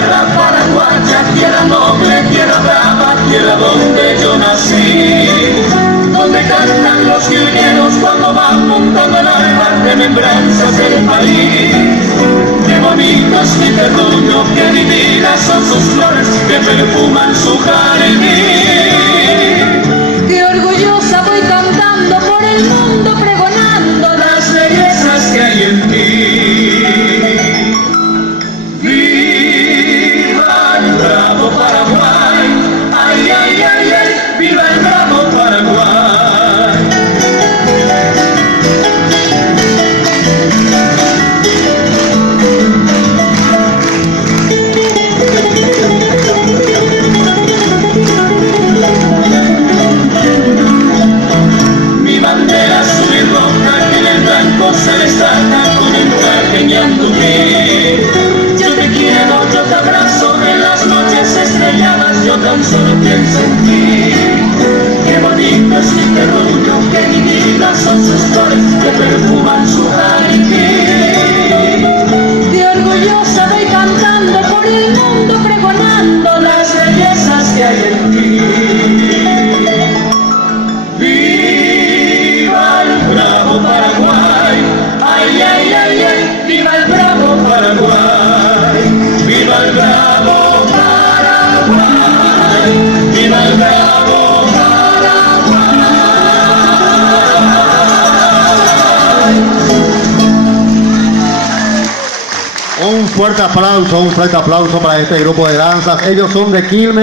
tierra paraguaya, tierra noble, tierra brava, tierra donde yo nací, donde cantan los guerreros cuando van montando el alma, remembranzas del país. Qué bonito es mi terruño, qué divinas son sus flores que perfuman su jardín. Qué orgullosa voy cantando por el mundo pregonando las bellezas que hay en ti. Viva el bravo Paraguay, ay, ay, ay, ay, viva el bravo Paraguay. Se destaca con el traje ñandutí. Yo te quiero, yo te abrazo en las noches estrelladas, yo tan solo pienso en ti. Qué bonito es mi terruño, qué divinas son sus flores que perfuman su jardín. Qué orgullosa voy cantando por el mundo pregonando las bellezas que hay en ti. Viva el bravo Paraguay, ay, ay, ay, ay, viva el bravo Paraguay, viva el bravo Paraguay, viva el bravo Paraguay. Un fuerte aplauso para este grupo de danzas. Ellos son de Quilmes.